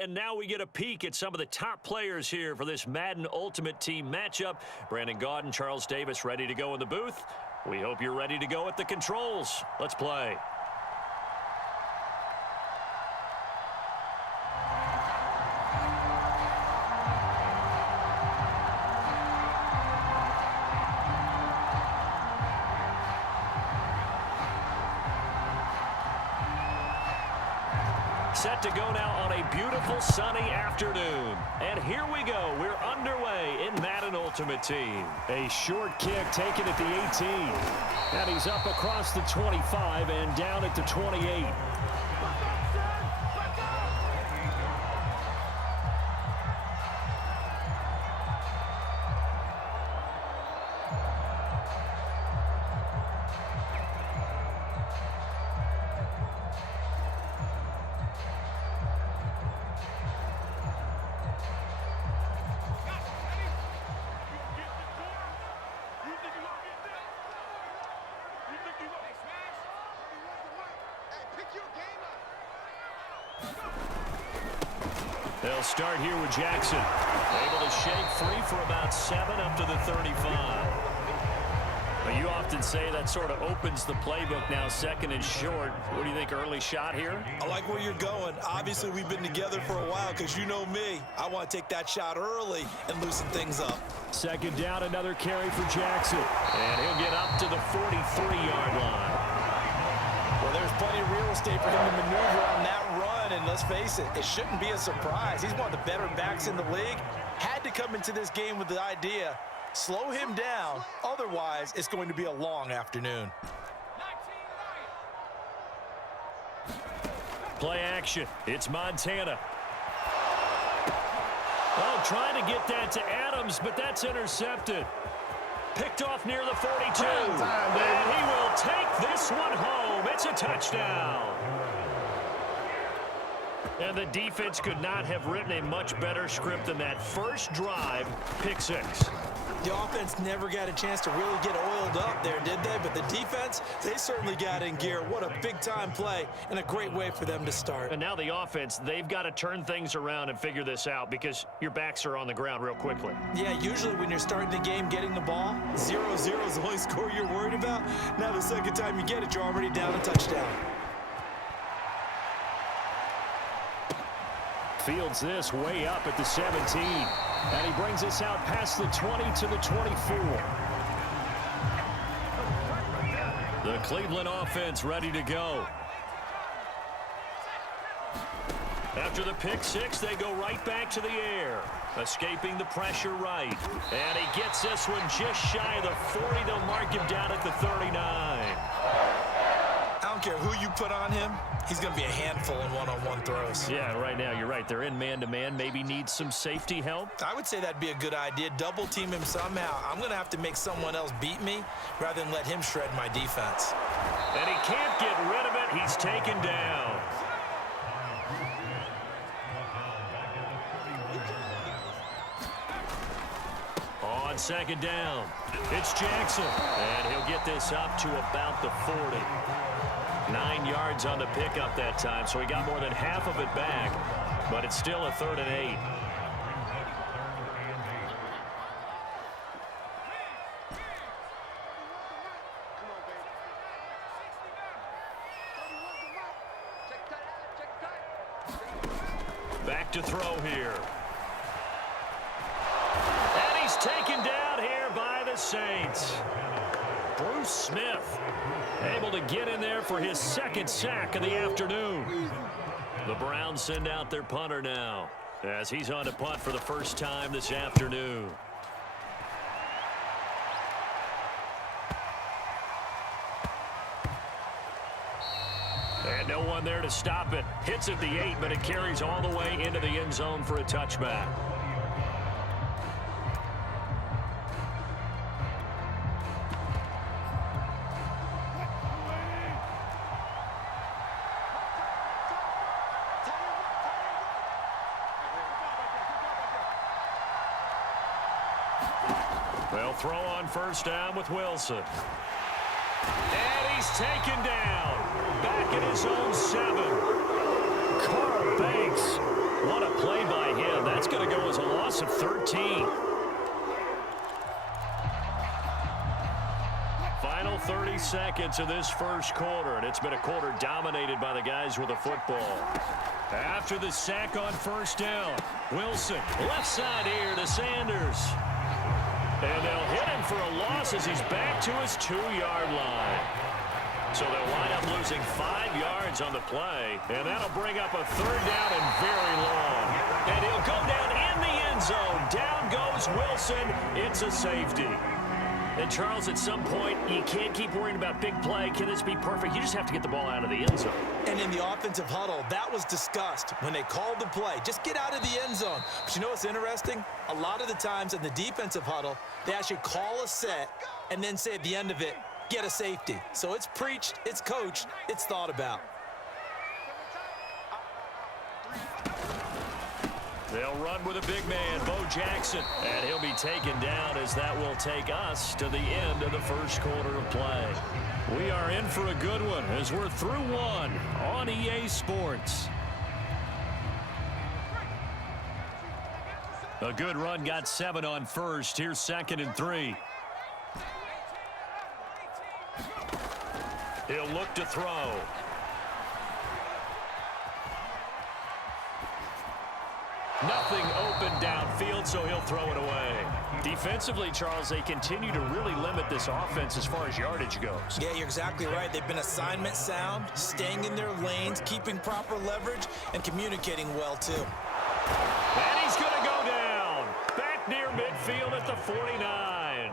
And now we get a peek at some of the top players here for this Madden Ultimate Team matchup. Brandon Gaudin, Charles Davis ready to go in the booth. We hope you're ready to go at the controls. Let's play. Set to go now on a beautiful sunny afternoon. And here we go. We're underway in Madden Ultimate Team. A short kick taken at the 18. And he's up across the 25 and down at the 28. They'll start here with Jackson. Able to shake free for about 7 up to the 35. But you often say that sort of opens the playbook now, second and short. What do you think, early shot here? I like where you're going. Obviously, we've been together for a while because you know me. I want to take that shot early and loosen things up. Second down, another carry for Jackson. And he'll get up to the 43-yard line. Well, there's plenty of real estate for him to maneuver on that run, and let's face it, it shouldn't be a surprise. He's one of the better backs in the league. Had to come into this game with the idea, slow him down, otherwise it's going to be a long afternoon. Play action. It's Montana. Oh, trying to get that to Adams, but that's intercepted. Picked off near the 42. And he will take this one home. It's a touchdown. And the defense could not have written a much better script than that first drive, pick six. The offense never got a chance to really get oiled up there, did they? But the defense, they certainly got in gear. What a big-time play and a great way for them to start. And now the offense, they've got to turn things around and figure this out because your backs are on the ground real quickly. Yeah, usually when you're starting the game getting the ball, 0-0 is the only score you're worried about. Now the second time you get it, you're already down a touchdown. Fields this way up at the 17. And he brings us out past the 20 to the 24. The Cleveland offense ready to go. After the pick six, they go right back to the air. Escaping the pressure right. And he gets this one just shy of the 40. They'll mark him down at the 39. I don't care who you put on him. He's going to be a handful in one-on-one throws. Yeah, right now, you're right. They're in man-to-man. Maybe needs some safety help. I would say that'd be a good idea. Double team him somehow. I'm going to have to make someone else beat me rather than let him shred my defense. And he can't get rid of it. He's taken down. On second down, it's Jackson. And he'll get this up to about the 40. 9 yards on the pickup that time, so he got more than half of it back, but it's still a 3rd and 8. Back to throw here. And he's taken down here by the Saints. Bruce Smith able to get in there for his second sack of the afternoon. The Browns send out their punter now as he's on to punt for the first time this afternoon. And no one there to stop it. Hits at the 8, but it carries all the way into the end zone for a touchback. They'll throw on first down with Wilson. And he's taken down. Back at his own 7. Carl Banks. What a play by him. That's going to go as a loss of 13. Final 30 seconds of this first quarter, and it's been a quarter dominated by the guys with the football. After the sack on first down, Wilson, left side here to Sanders. And they'll hit him for a loss as he's back to his 2-yard line. So they'll wind up losing 5 yards on the play, and that'll bring up a third down and very long. And he'll go down in the end zone. Down goes Wilson. It's a safety. And, Charles, at some point, you can't keep worrying about big play. Can this be perfect? You just have to get the ball out of the end zone. And in the offensive huddle, that was discussed when they called the play. Just get out of the end zone. But you know what's interesting? A lot of the times in the defensive huddle, they actually call a set and then say at the end of it, get a safety. So it's preached, it's coached, it's thought about. They'll run with a big man, Bo Jackson, and he'll be taken down as that will take us to the end of the first quarter of play. We are in for a good one as we're through one on EA Sports. A good run, got 7 on first. Here's 2nd and 3. He'll look to throw. Nothing open downfield, so he'll throw it away. Defensively, Charles, they continue to really limit this offense as far as yardage goes. Yeah, you're exactly right. They've been assignment sound, staying in their lanes, keeping proper leverage, and communicating well, too. And he's going to go down. Back near midfield at the 49.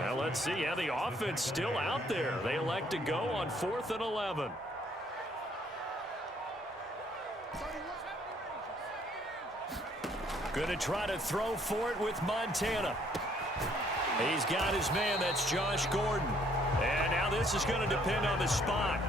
Now let's see how the offense still out there. They elect to go on 4th and 11. Going to try to throw for it with Montana. He's got his man. That's Josh Gordon. And now this is going to depend on the spot.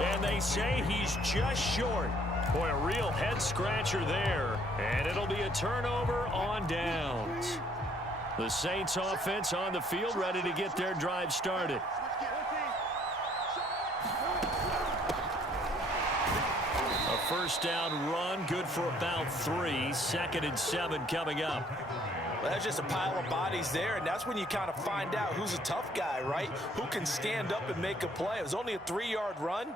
And they say he's just short. Boy, a real head-scratcher there. And it'll be a turnover on downs. The Saints offense on the field ready to get their drive started. A first down run, good for about 3. 2nd and 7 coming up. Well, that's just a pile of bodies there, and that's when you kind of find out who's a tough guy, right? Who can stand up and make a play. It was only a 3-yard run,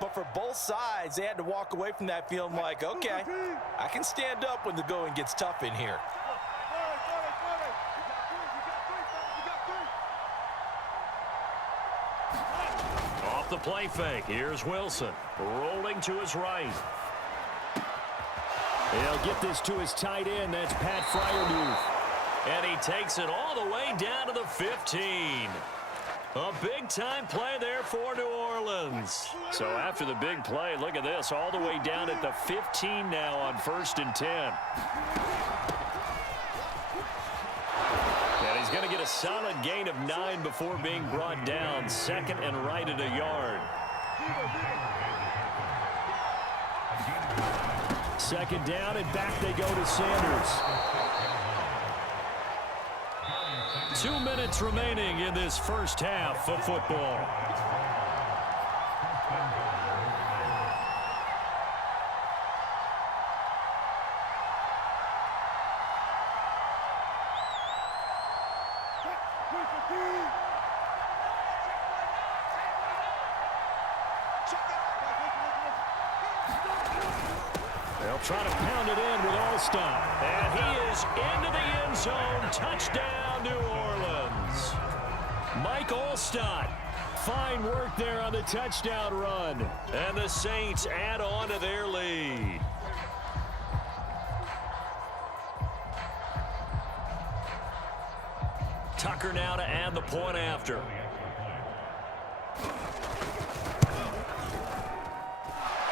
but for both sides, they had to walk away from that feeling like, okay, I can stand up when the going gets tough in here. Off the play fake, here's Wilson, rolling to his right. He'll get this to his tight end, that's Pat Freiermuth. And he takes it all the way down to the 15. A big-time play there for New Orleans. So after the big play, look at this, all the way down at the 15 now on 1st and 10. And he's going to get a solid gain of 9 before being brought down. 2nd and right at a yard. 2nd down, and back they go to Sanders. 2 minutes remaining in this first half of football. They'll try to pound it in with Allstott. And he is into the end zone. Touchdown, New Orleans. Mike Allstott. Fine work there on the touchdown run. And the Saints add on to their lead. Tucker now to add the point after.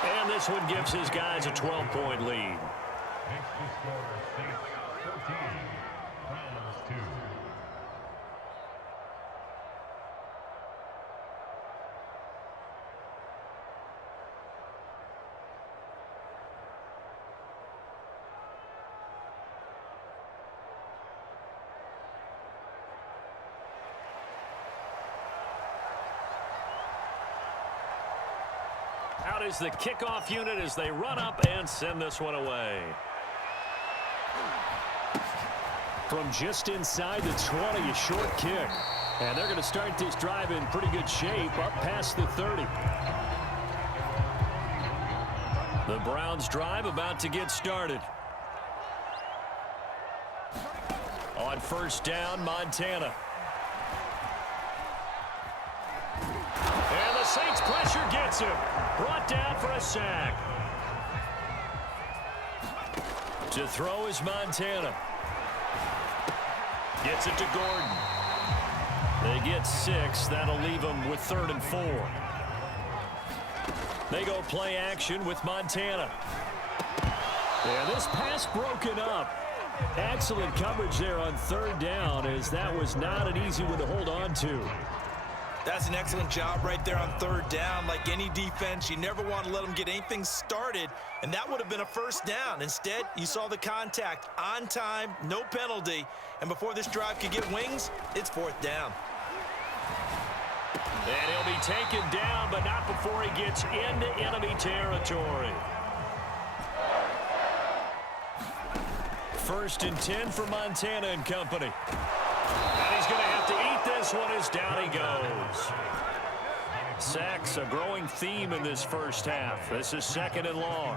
And this one gives his guys a 12-point lead. out is the kickoff unit as they run up and send this one away. From just inside the 20, a short kick. And they're going to start this drive in pretty good shape up past the 30. The Browns drive about to get started. On first down, Montana. And the Saints pressure gets him. Brought down for a sack. To throw is Montana. Gets it to Gordon. They get 6. That'll leave them with 3rd and 4. They go play action with Montana. And this pass broken up. Excellent coverage there on 3rd down, as that was not an easy one to hold on to. That's an excellent job right there on 3rd down. Like any defense, you never want to let them get anything started, and that would have been a first down. Instead, you saw the contact on time, no penalty, and before this drive could get wings, it's 4th down. And he'll be taken down, but not before he gets into enemy territory. 1st and 10 for Montana and company. And he's going to have to eat this one as down he goes. Sacks, a growing theme in this first half. This is 2nd and long.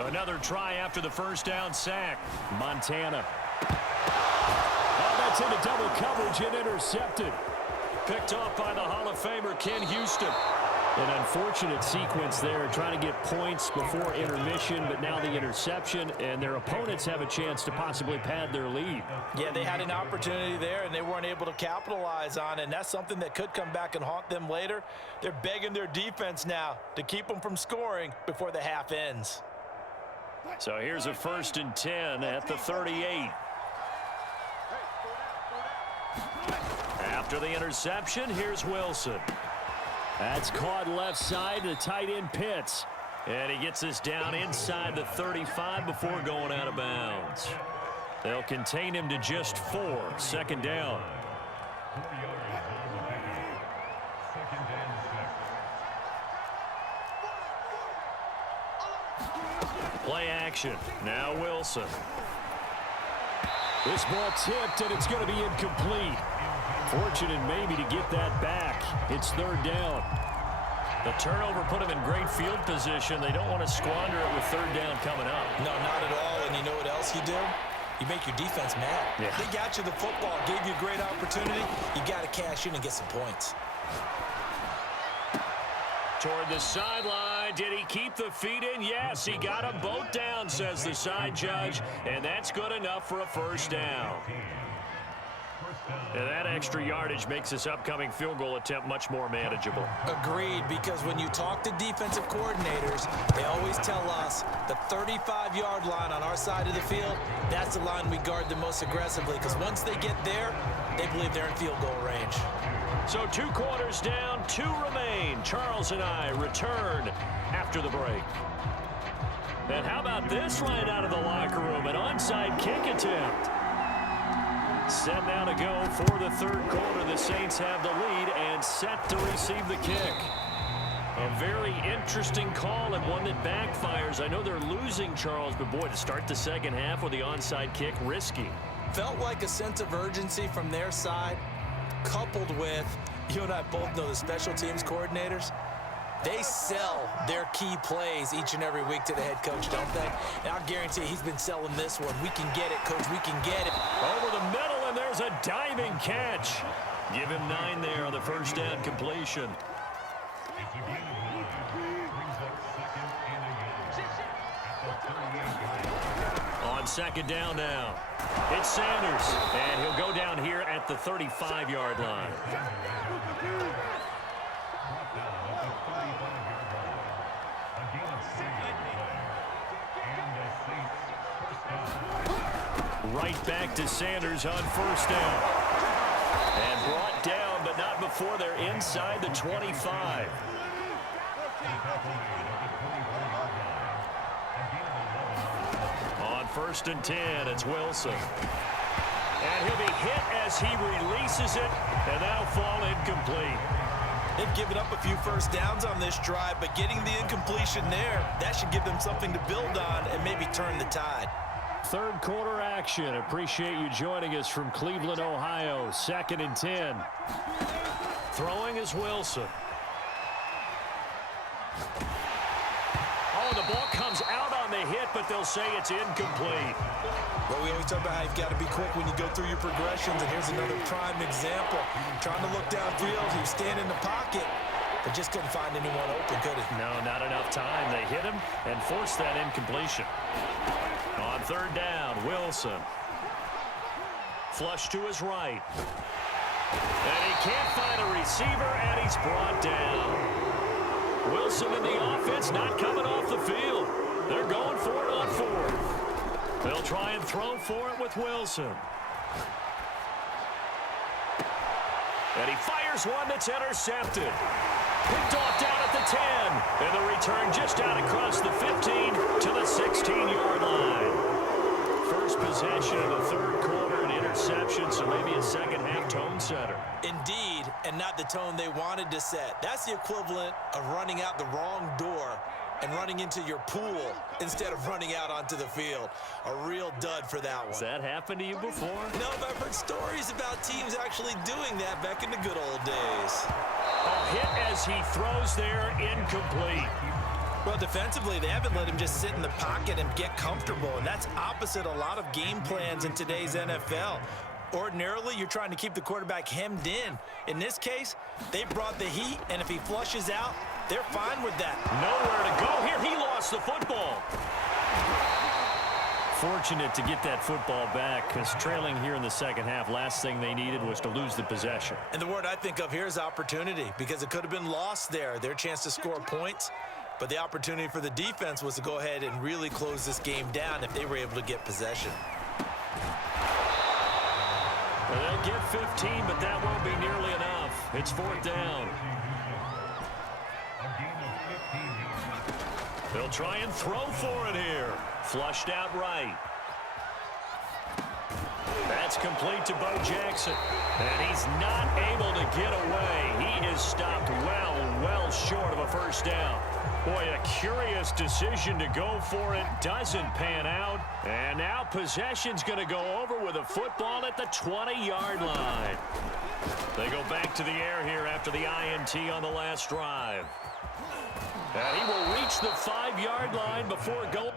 Another try after the first down sack. Montana. Oh, that's into double coverage and intercepted. Picked off by the Hall of Famer Ken Houston. An unfortunate sequence there, trying to get points before intermission, but now the interception, and their opponents have a chance to possibly pad their lead. Yeah, they had an opportunity there, and they weren't able to capitalize on it, and that's something that could come back and haunt them later. They're begging their defense now to keep them from scoring before the half ends. So here's a 1st and 10 at the 38. After the interception, here's Wilson. That's caught left side to tight end Pitts. And he gets us down inside the 35 before going out of bounds. They'll contain him to just 4. 2nd down. Play action. Now Wilson. This ball tipped, and it's going to be incomplete. Fortunate maybe to get that back. It's 3rd down. The turnover put him in great field position. They don't want to squander it with 3rd down coming up. No, not at all. And you know what else you do? You make your defense mad. Yeah. They got you the football, gave you a great opportunity. You got to cash in and get some points. Toward the sideline. Did he keep the feet in? Yes, he got them both down, says the side judge. And that's good enough for a 1st down. And that extra yardage makes this upcoming field goal attempt much more manageable. Agreed, because when you talk to defensive coordinators, they always tell us the 35-yard line on our side of the field, that's the line we guard the most aggressively, because once they get there, they believe they're in field goal range. So 2 quarters down, 2 remain. Charles and I return after the break. And how about this right out of the locker room? An onside kick attempt. Set now to go for the 3rd quarter. The Saints have the lead and set to receive the kick. A very interesting call and one that backfires. I know they're losing, Charles, but boy, to start the 2nd half with the onside kick, risky. Felt like a sense of urgency from their side, coupled with, you and I both know the special teams coordinators, they sell their key plays each and every week to the head coach, don't they? And I'll guarantee he's been selling this one. We can get it, coach. We can get it. Over the middle, and there's a diving catch. Give him 9 there on the 1st down completion. On 2nd down now. It's Sanders, and he'll go down here at the 35-yard line. Right back to Sanders on 1st down. And brought down, but not before they're inside the 25. On 1st and 10, it's Wilson. And he'll be hit as he releases it, and that'll fall incomplete. They've given up a few first downs on this drive, but getting the incompletion there, that should give them something to build on and maybe turn the tide. Third quarter action. Appreciate you joining us from Cleveland, Ohio. 2nd and 10. Throwing is Wilson. Oh, the ball comes out on the hit, but they'll say it's incomplete. Well, we always talk about how you've got to be quick when you go through your progressions, and here's another prime example. Trying to look downfield, he was standing in the pocket, but just couldn't find anyone open, could he? No, not enough time. They hit him and forced that incompletion. On 3rd down, Wilson. Flush to his right. And he can't find a receiver, and he's brought down. Wilson in the offense not coming off the field. They're going for it on 4th. They'll try and throw for it with Wilson. And he fires one that's intercepted. Picked off down at the 10. And the return just out across the 15 to the 16-yard line. First possession of the 3rd quarter, an interception, so maybe a second-half tone setter. Indeed, and not the tone they wanted to set. That's the equivalent of running out the wrong door and running into your pool instead of running out onto the field. A real dud for that one. Has that happened to you before? No, but I've heard stories about teams actually doing that back in the good old days. A hit as he throws there, incomplete. Well, defensively, they haven't let him just sit in the pocket and get comfortable, and that's opposite a lot of game plans in today's NFL. Ordinarily, you're trying to keep the quarterback hemmed in. In this case, they brought the heat, and if he flushes out, they're fine with that. Nowhere to go here. He lost the football. Fortunate to get that football back, because trailing here in the second half, last thing they needed was to lose the possession. And the word I think of here is opportunity, because it could have been lost there, their chance to score points. But the opportunity for the defense was to go ahead and really close this game down if they were able to get possession. Well, they'll get 15, but that won't be nearly enough. It's 4th down. They'll try and throw for it here. Flushed out right. That's complete to Bo Jackson. And he's not able to get away. He is stopped well short of a first down. Boy, a curious decision to go for it. Doesn't pan out. And now possession's going to go over with a football at the 20-yard line. They go back to the air here after the INT on the last drive. And he will reach the 5-yard line before going.